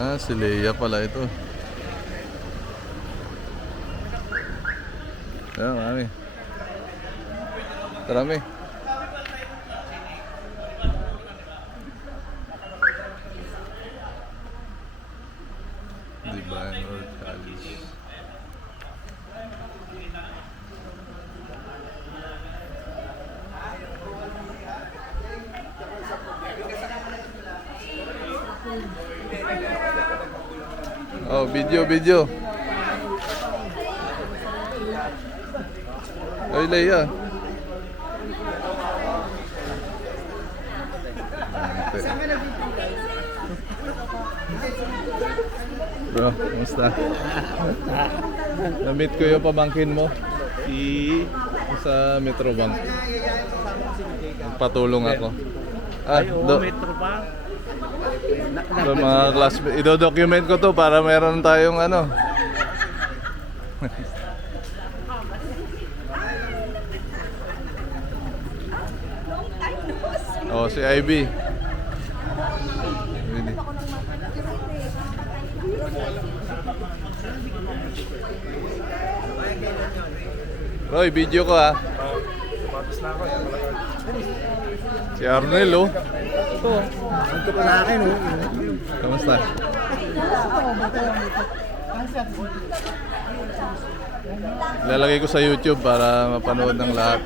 Ah, si Leia pala ito. Ayan, marami. Marami. Divine World College. Oh, video. Ay, Leia. Bro, kumusta? Na-meet ko yung pamangkin mo sa Metrobank. Patulong ako. Metro ba? So, mga classmates, ido-document ko to para meron tayong ano. Oh, si Ivy. Roy, video ko ha. Si Arnel oh. Ito pa na akin, Kamusta? Ilalagay ko sa YouTube para mapanood ng lahat.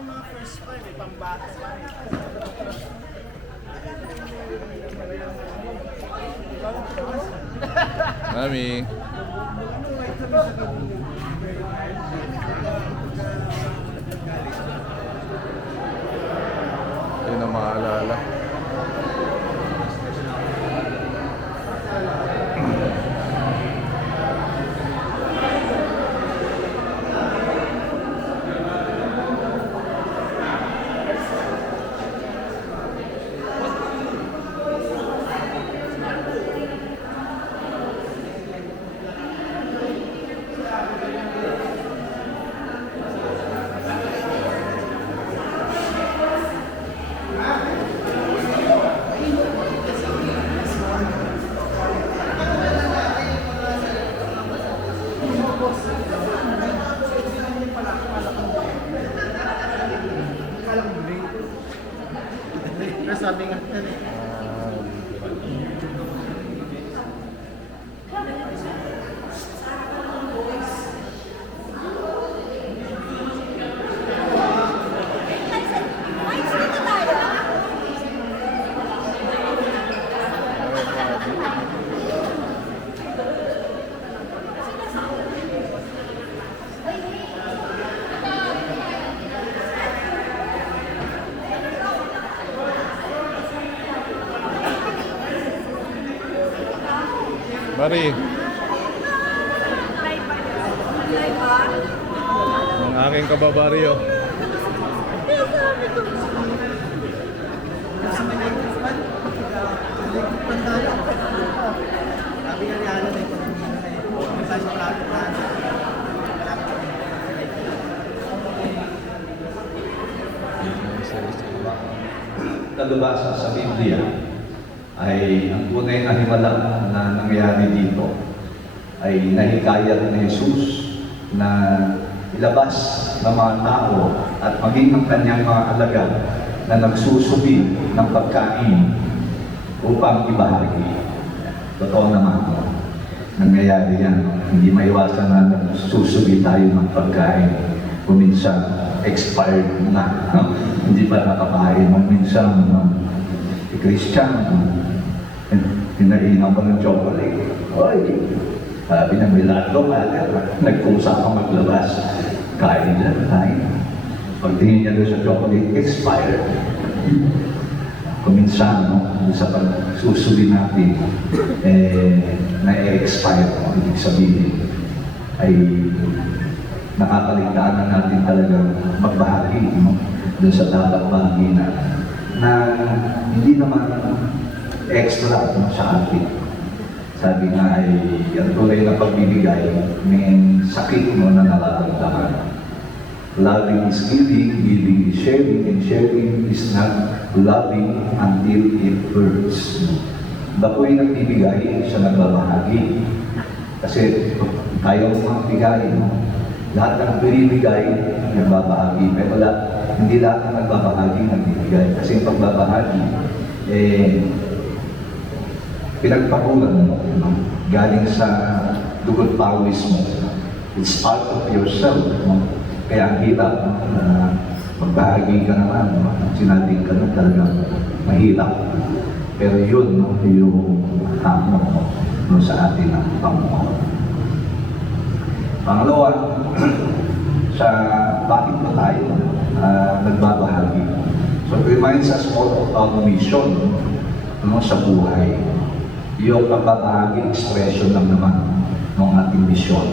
Mga first five, pambata sa Mami. Yun ang maalala. Sabi nga Mari. Ang aking kababaryo. Kalabasa sa Biblia ay ang tunay na himala na nangyari dito ay nahikayat ni Jesus na ilabas ng mga tao at maging ang kanyang mga alagad na nagsusubi ng pagkain upang ibahagi. Totoo naman ito. Nangyayari yan. Hindi maiwasan na nagsusubi tayo ng pagkain. Kung minsan, expired na. Hindi pa nakakain. Minsan, Christian, pinainom ko ng chocolate. Oy, sabi niya, may lalong nagkusa ka maglabas. Kain dyan, kain. Pagtingin niya doon sa chocolate, expired. Kuminsan, no, sa pagsusuli natin, na-expire, no, ibig sabihin, ay nakakaligtaan na natin talagang magbahagi, no, doon sa dapat bahagi na hindi naman extra, no, sa atin. Sabi nga ay, ang tunay na pagbibigay, may sakit mo na nararamdaman. Loving is giving is sharing, and sharing is not loving until it hurts. Bako'y nagbibigay, siya nagbabahagi. Kasi tayo mga bigay, no? Lahat ng binibigay, nagbabahagi. Pero hindi lahat ng nagbabahagi, nagbibigay. Kasi yung pagbabahagi, pinagpakulan mo, no? Galing sa dugot pawis mo. It's part of yourself, no? Kaya ang hirap, magbahagi ka naman, no? Sinabi ka na talagang mahirap. Pero yun, no, yung tamo, no, sa atin ang Panginoon. Pangalawa, sa bakit ba tayo nagbabahagi? So it reminds us all of our mission, no, sa buhay. Yung pagbabahagi, expression lang naman ng ating mission.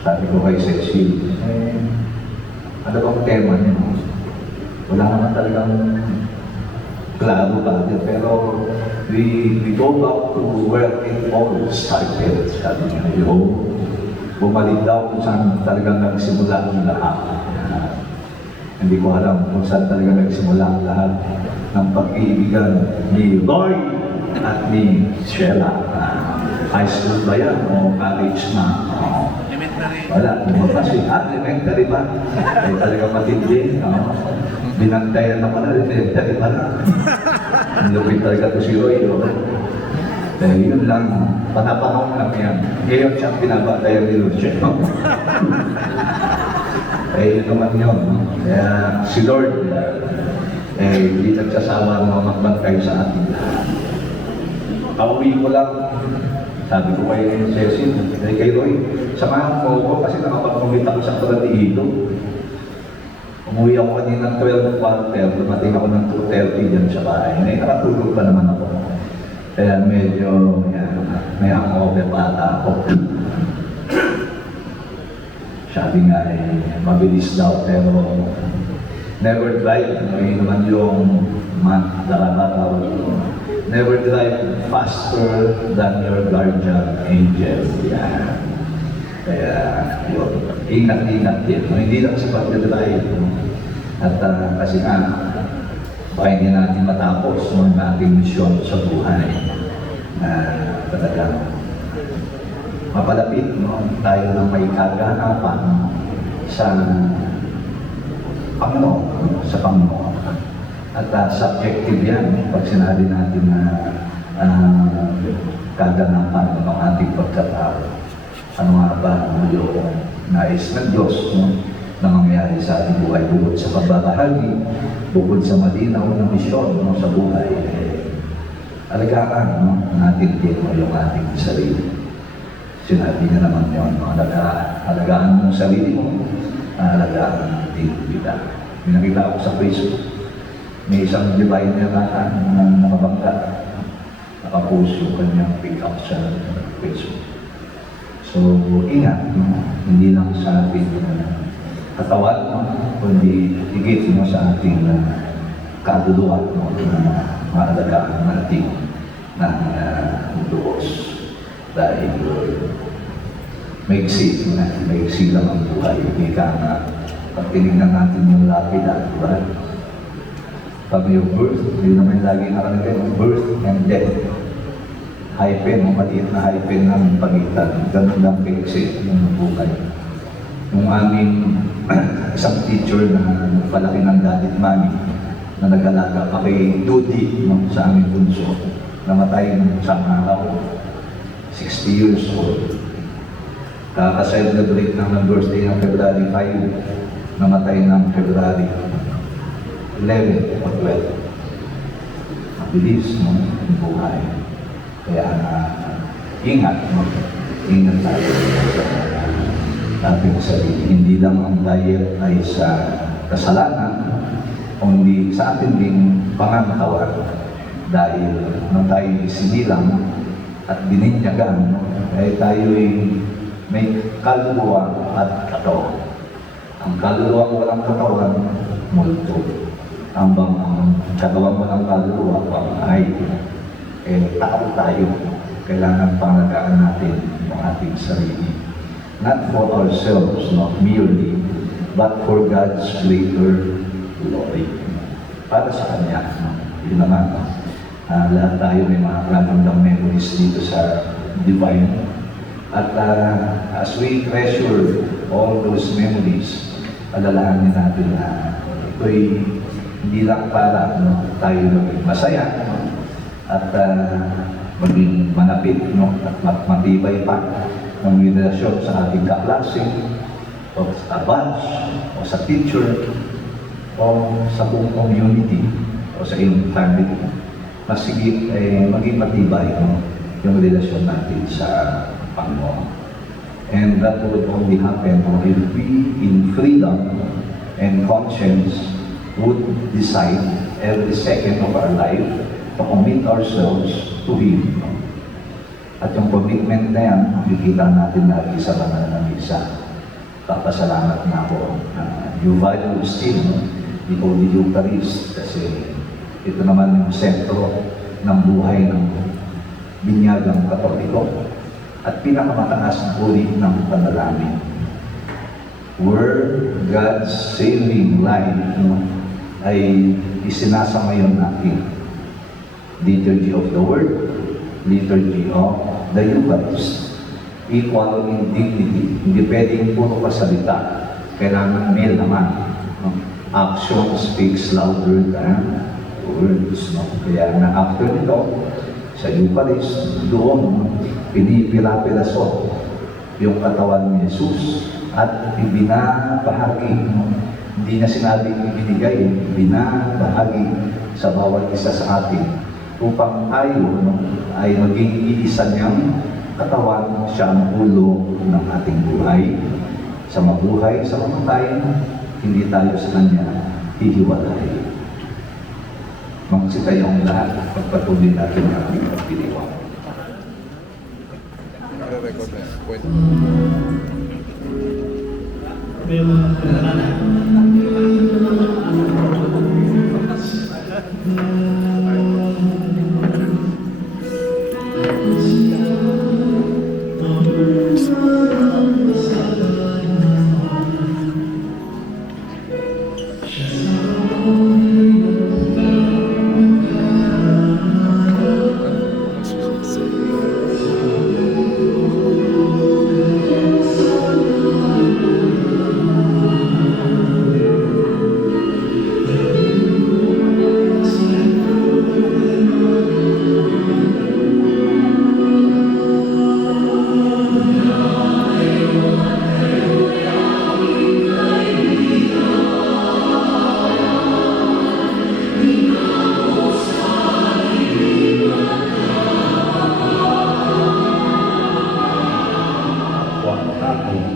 Sabi ko kay Cecil, ano bang tema niya? Wala naman talagang klaro ba din, pero we go back to where it all started. Sabi niya, bumalik daw kung saan talagang nagsimula ang lahat. Hindi ko alam kung saan talaga nagsimula ang lahat ng pag-iibigan ni Roy at ni Sheila. High school ba yan o college na? Wala, kasi elementary ba? Ay talagang matindi. Binantayan na pala, elementary pa na. Ang lupit talaga ito si Roy. Yun lang, panapanong lang yan. Ngayon siya pinabatayan ni Lucia. Yun naman yun. Kaya si Lord, hindi nagsasawa ng magbantay sa atin. Pauwi ko lang, sabi ko kay Cecil, kay Roy, samahan mo ko kasi nakapag-commit ako sa Toratido. Umuwi ako kanina ng 12:15, dumating ako ng 2:30 dyan sa bahay. Nakatulog pa naman ako. Kaya medyo, may hangover bata ako. Sabi nga mabilis daw, pero never drive. May naman yung daraba. Never drive faster than your guardian angel. Yeah. Kaya, yun, ingat-ingat din. Hindi lang sa pag-drive. At kasi baka hindi natin matapos ang ating misyon sa buhay. Talagang mapalapit, no? Tayo ng may kaganapan sa Panginoon, sa Panginoon. At subjective yan, pag sinabi natin na kaganapan ng ating pagkatao. Ano nga ba yung nais ng Diyos, no, na mangyari sa ating buhay bukod sa pagbabahagi, bukod sa malinaw na misyon, no, sa buhay. Alagaan, no, natin din yung ating sarili. Sinabi niya naman yun, no, alagaan mo yung sarili mo, alagaan natin kita. Pinakita ako sa Facebook, may isang divine niya na nakabangka, nakapost yung kanyang pick-up sa Facebook. So, ingat, no? Hindi lang sa ating katawan, no? Kundi higit, no, sa ating kaluluwa, no? Na maalagaan natin ng Diyos. Dahil maigsi lang ang buhay. Hindi ka na, pag tinignan natin yung lapida, diba? Pag yung birth, hindi naman lagi nakalagay yung birth and death. Hyphen, maliit na hyphen ng pagitan. Ganun lang kaiksi yung buhay. Yung aming isang teacher na nagpalaki ng daddy at mommy na nag-alaga pa kay Dudi, no, sa aming bunso. Namatay ng isang araw, 60 years old. Kaka-celebrate ng birthday ng February 5, namatay ng February 11 o 12. Mabilis, no, yung buhay. Kaya ingat, no? Ingat tayo. ating sarili. Hindi lang ang diet ay sa kasalanan, kundi sa atin ding pangangatawan. Dahil nung tayo isinilang at bininyagan, ay tayo'y may kaluluwa at katawan. Ang kaluluwa walang katawan, multo. Ang katawan walang kaluluwa, pangay. Tao tayo. Kailangan pangalagaan natin ang ating sarili. Not for ourselves, not merely, but for God's greater glory. Para sa Kanya. Yun naman. Lahat tayo may mga random memories dito sa Divine. At as we treasure all those memories, alalahanin natin na ito'y hindi lang para tayo maging masaya at maging manapit at matibay pa ng relasyon sa ating kaklase o sa batch o sa teacher o sa buong community o sa iyong family. Masigit maging matibay yung relasyon natin sa Panginoon. And that would only happen if we, in freedom and conscience, would decide every second of our life to commit ourselves to Him. At yung commitment na yan, makikita natin lagi sa banal na misa. Papasalamat na ako. You value still the Holy Eucharist kasi ito naman yung sentro ng buhay ng binyagang Katoliko at pinakamataas na uri ng panalangin. Where God's saving life ay isinasamayon natin. Liturgy of the Word, liturgy of the Eucharist. Equal in dignity. Hindi pwedeng puro pasalita. Kailangan may naman. Action speaks louder than words. Kaya na after nito, sa Eucharist, doon pinipila-pilaso yung katawan ni Jesus at ibinabahagi. Hindi na sinabing ibinigay, binabahagi sa bawat isa sa atin upang tayo ay maging iisa niyang katawan, siya ang ulo ng ating buhay. Sa mabuhay, sa mamatay, hindi tayo sa Kanya hihiwalay. Magsita yung lahat, pagpatuloy natin ang ating pagdiriwang. Nare-record na yan. Point.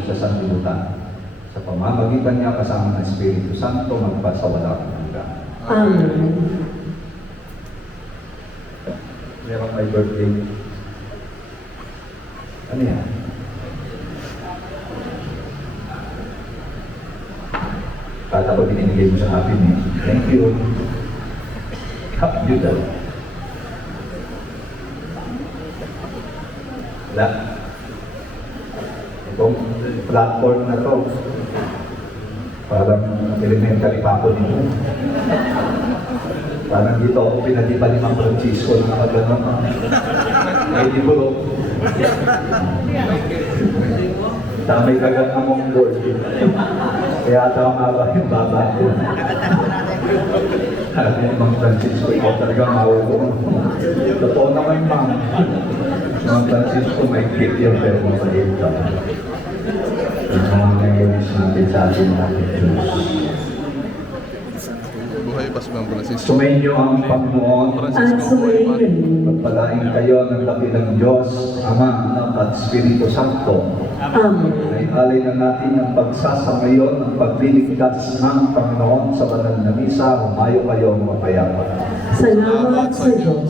Sa sanlibutan, sa pamamagitan niya kasama ng Espiritu Santo magpasawalang hanggan. Amen. Meron may birthday. Ano yan? Kata ko binigay mo sa akin eh. Thank you. Happy daw. Wala. Itong platform na to, parang elementary pa ako nito. Parang dito ako pinadipa ni Mang Francisco na magandang may libro. Tamay kagat ng Mongol. Kaya tao nga ba yung baba ko? Sabi ni Mang Francisco, ikaw talagang mawag. Totoo naman, Mang. Mang Francisco, may kit yung pero mapahit ka. Ang mga memories natin sa ating Diyos. Buhay pa Congressman Francisco. Sumainyo ang Panginoon. Francisco Boyman. Pagpalain kayo ng dakilang Diyos, Ama, Anak at Espiritu Santo. Amen. Ay alay na natin ang pagsasamayon ng pagliligtas ng Panginoon sa banal na misa. Humayo kayo mapayapa. Salamat sa Diyos.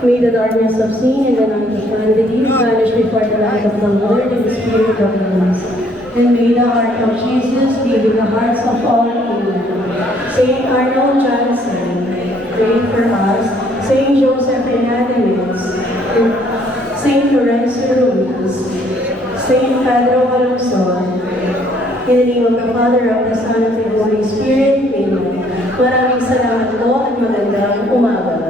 May the darkness of sin and the night of unbelief vanish before the light of the Lord and the Spirit of godliness. And may the heart of Jesus be with the hearts of all people. Saint Arnold Johnson, pray for us. Saint Joseph Enadimus, Saint Lorenzo Ruiz, Saint Pedro Calungsod, in the name of the Father, of the Son, and of the Holy Spirit, Amen. Maraming salamat po at magandang umaga.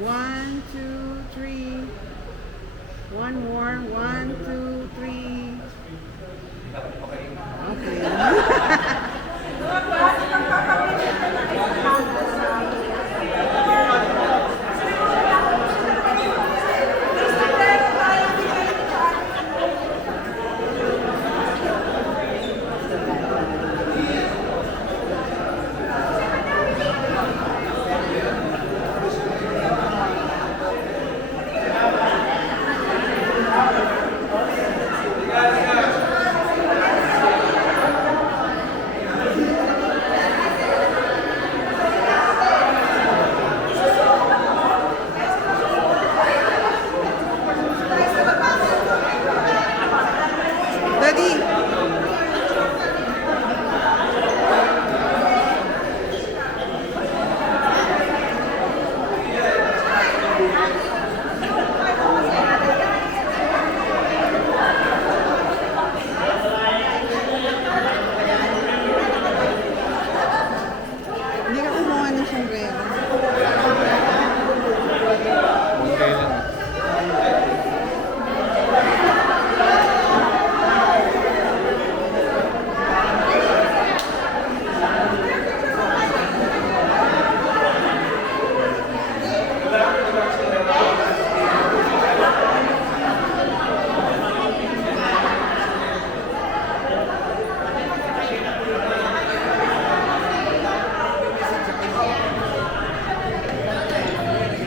One, two, three. One more. One, two, three. Okay. Daddy. Hindi ka kumuha ng sombrero. Okay lang.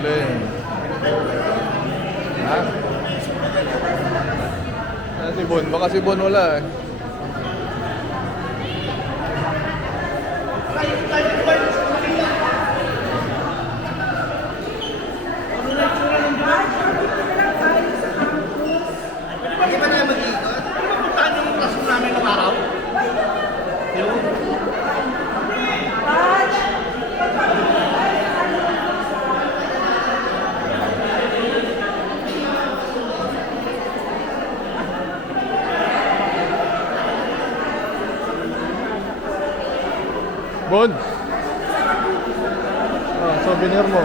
Glenn. Ha? Si Bon? Baka si Bon wala eh. Hindi ba tayo mag-iikot? Puntaan yung classroom namin ng araw. Yung Bon! Ah, souvenir mo.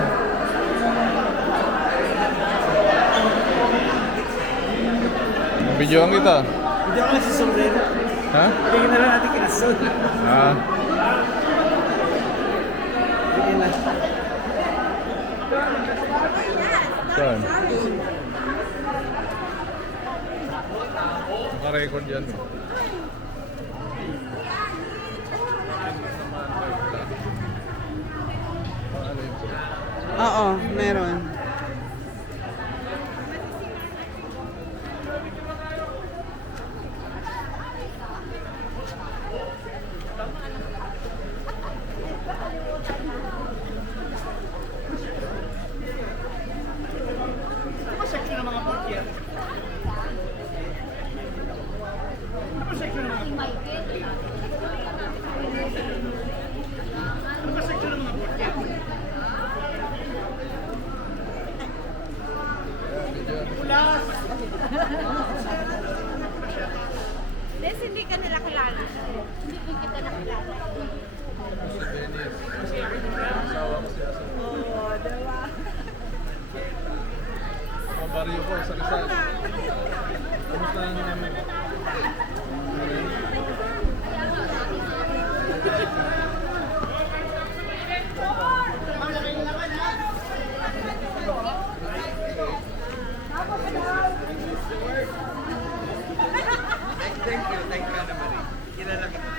Videoan kita. hindi ako nasa sombrero. Ha? Hindi na lang natin kinasod. Ah. Sige na. Saan? Naka-record yan. Oo, meron. Barrio po sa Rizal. Kamusta naman? Thank you, Ana Marie. Kilala kita.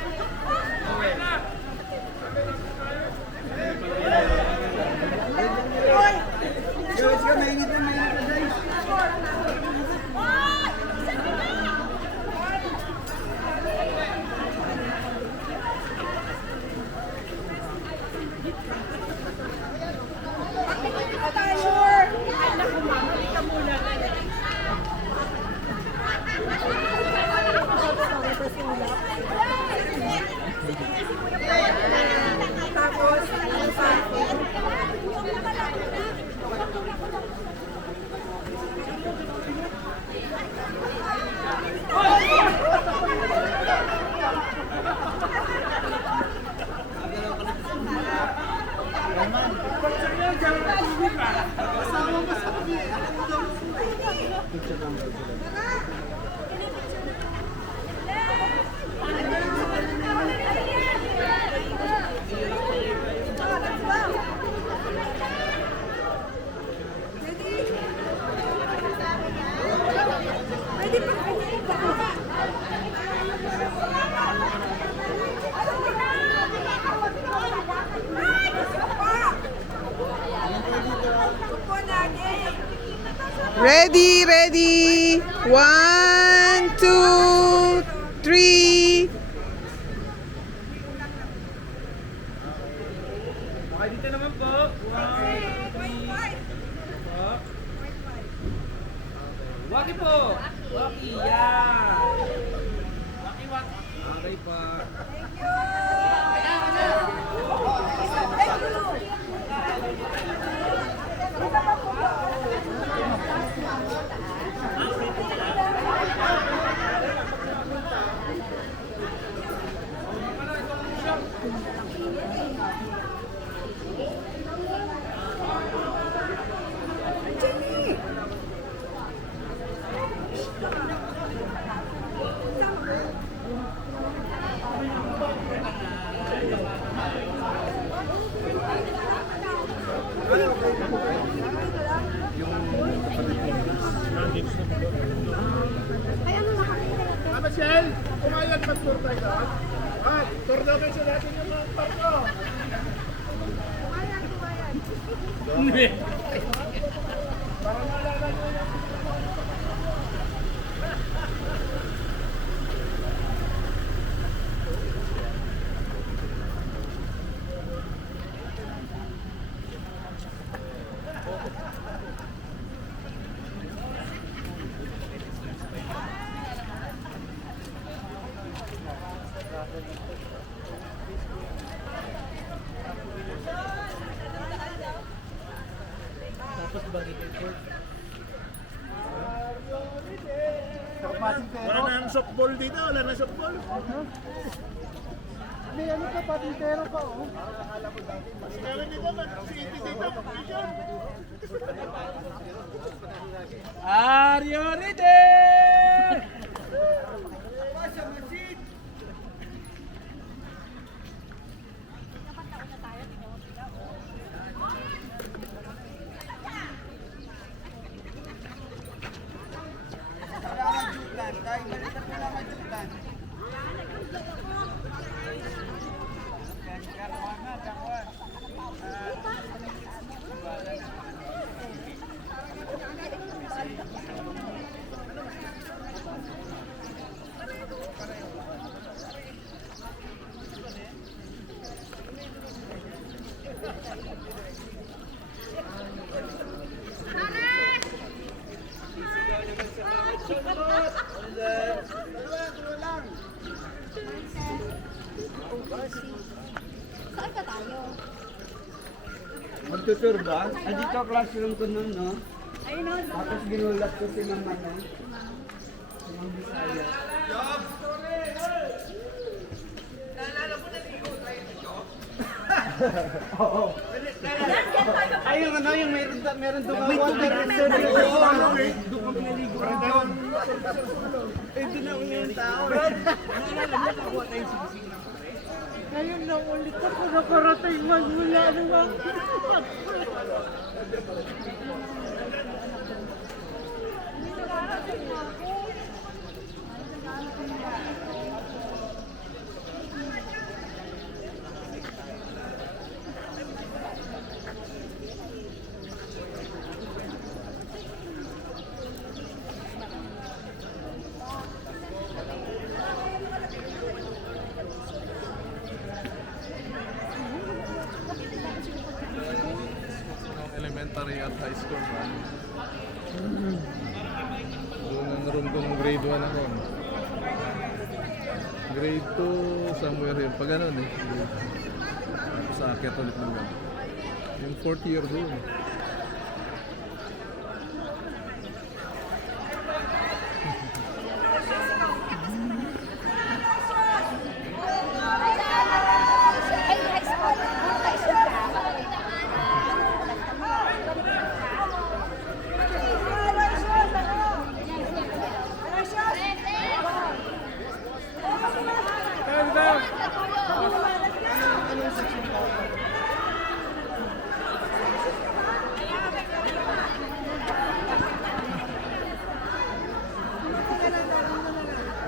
Let's go, mainit na guys. Ready, ready. 1, 2, 3. Okay, dito naman po. 1, 3. Waki po. Waki, yeah. Waki, waki. Okay pa. Michelle, kumayag mag-tour tayo doon. Ah, tour daw kayo sa natin yung mga parko. Kumayag. Para maalala nyo yung wala na ang softball dito, wala na softball. May ano ka, patintero ka, oh. Meron dito, city dito, position. Are you ready? Magtutur ba? Ah, dito classroom ko nun, no? Tapos ginulat ko si mama na. Si Mang Bisaya. Oo. Ay, yung ano, yung meron doon ang water reserve. Doon kami naligo. Eh, doon na yung tao. Nakakuha tayo sinisig ng pre. Ngayon lang ulit ako nakarating magmula naman. Elementary at high school man. Doon ang room ko ng grade 1 ako. Grade 2 somewhere yun. Pag ganun eh. Sa akyat ulit ng ganun. Yung 4th year doon.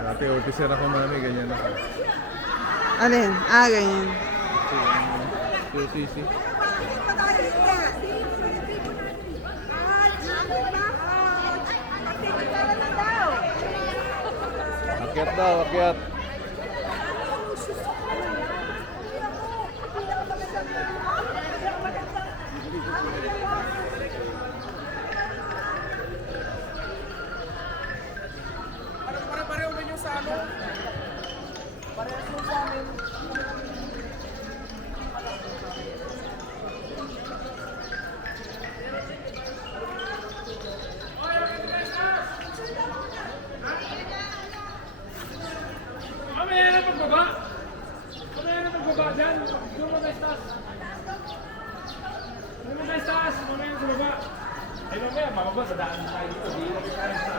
Dati officer ako mami, ganyan ako. Alin? Ah, ganyan. QCC. Akyat daw, akyat. Pare-pareho ba yung sa ano? Parehas yung sa amin. Mamaya na pagbaba. Mamaya na pagbaba dyan. Doon mo guys taas. Doon mo guys taas. Mamaya na sa baba. Ay mamaya, bababa sa daan tayo dito. Di mo tayo sa...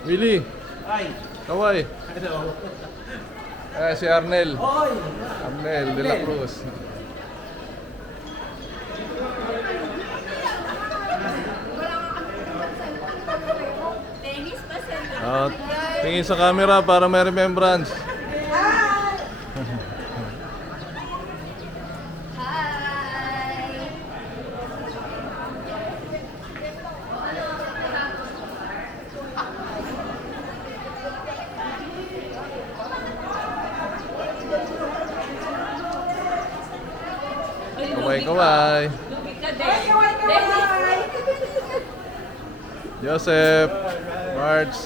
Willie, Ay. kaway. Hello. Si Arnel. Oy! Arnel de la Cruz. Tingin sa camera para may remembrance. Kaway, kaway. Joseph, March.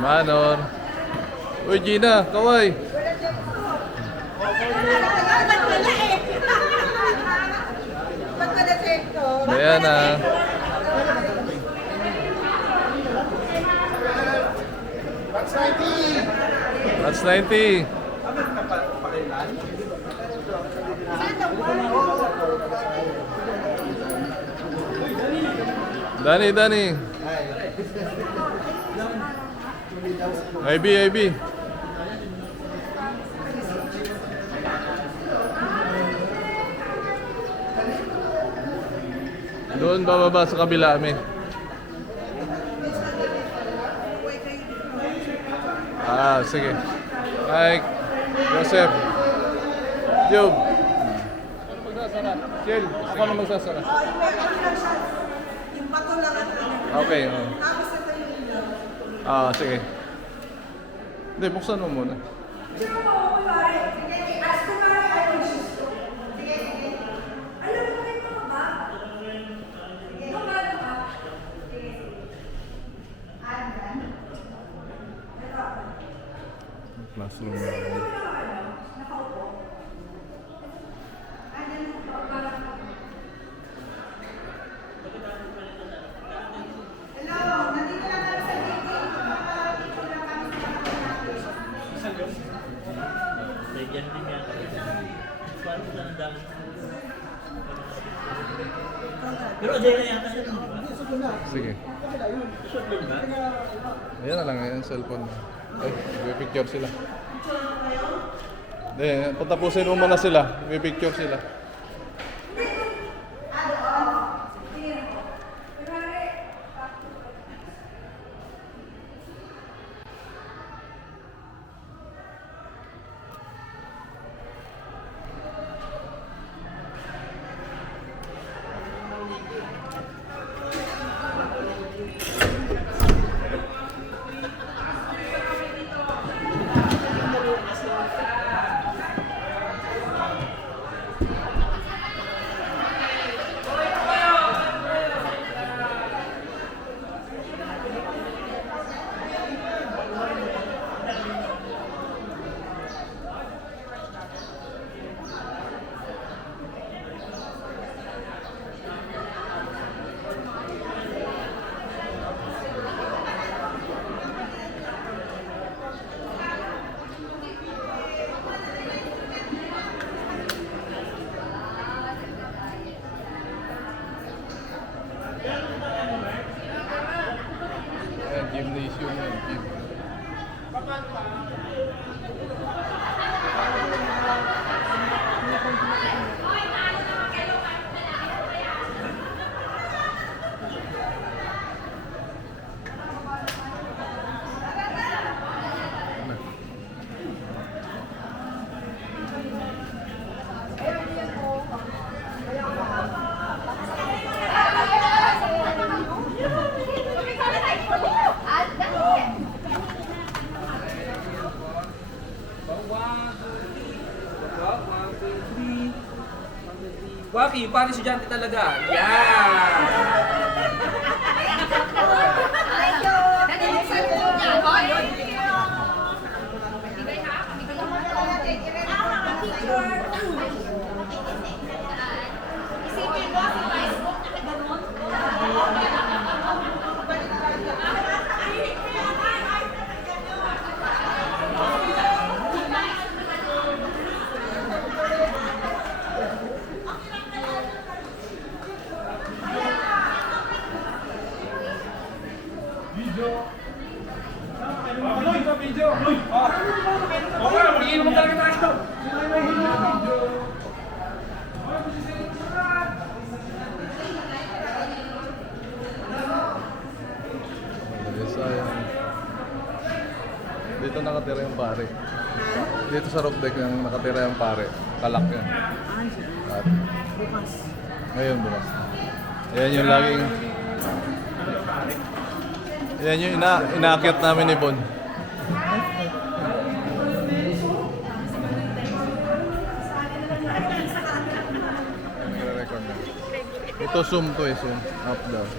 Manor. Uy, Gina, kaway. Diana. That's 90. Dani. IB. Doon bababa sa kabila kami. Sige. Mike, Joseph, Job. Ano magsasara? Chel, ako na magsasara. Okay. Sige. Hindi, buksan mo muna. Classroom. Pero Jay na yata siya. Sige. Ayan na lang, yung cellphone. Ay, picture sila. Hindi, patapusin mo muna sila. Picture sila. Ayan, gymnasium yan. Gym. Waki, parang estudyante talaga. Yan! Dito nakatira yung pare. Dito sa roof deck yung nakatira yung pare. Kalak yan. At Bukas. ngayon bukas. Ayan yung laging... Ayan yung inaakyat namin ni Bon. Nagre-record na. Ito zoom to eh, zoom. Up down.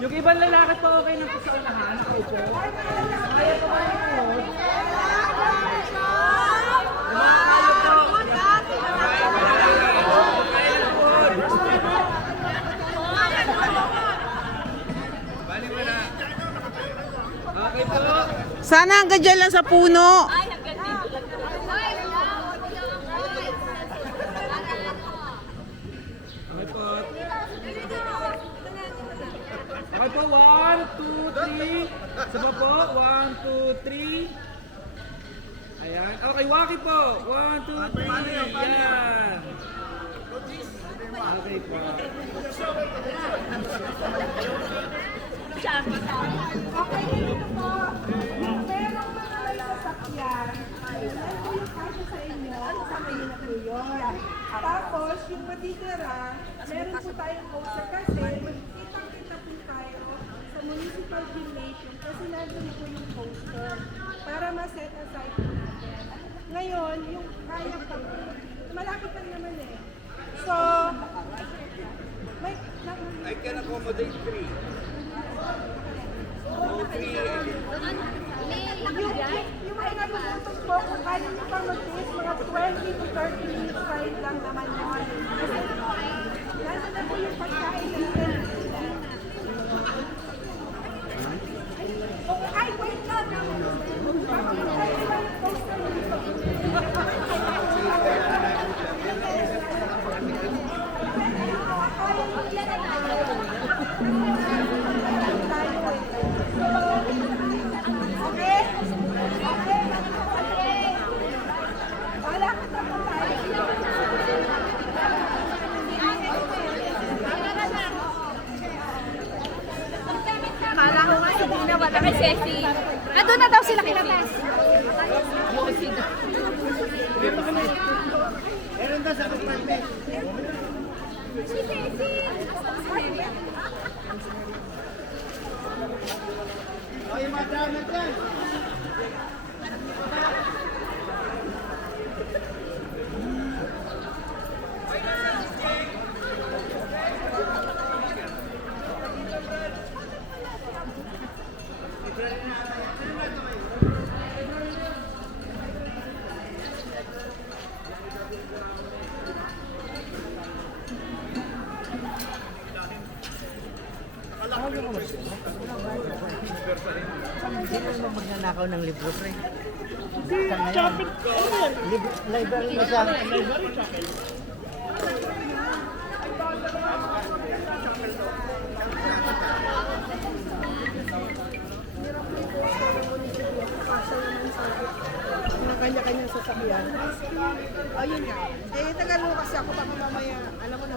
Yung ibang lalaki pa okay na po sa unahan. Kaya pa ba yun? Okay po. Sana hanggang dyan lang sa puno. Okay po, 1, 2, 3. Sama po, 1, 2, 3. Ayan. Okay, Waki po. 1, 2, 3. Yan. Okay po. Okay, ganito po. Merong mga may sasakyan. Yan po yung kasya sa inyo. Sa kayo na po yun. Tapos, yung patitira, meron po tayong poster kasi magkikita-kita po tayo sa municipal gymnasium kasi nandun po yung poster para ma-set aside po natin. Ngayon, yung kaya pa po, malapit lang naman eh. So, may... I can accommodate 3. Yung mga natututog po, kung kaya nyo pang mag-taste, mga 20 to 30 minutes ride lang naman yun. Kasi, nasa na po yung pagkain natin. Ay, wait lang! Okay? Okay? Wala ka na po tayo. Kala ko nga hindi na wala kay Ceci. Nandun na daw sila kila Tess. Meron daw sa apartment. Si Ceci. Ay, madami na dyan. Magnanakaw ng libro, pre. Library na siya. Ng kanya-kanyang sasakyan. Ayun nga. Eh, tagal mo kasi ako baka mamaya, alam mo na,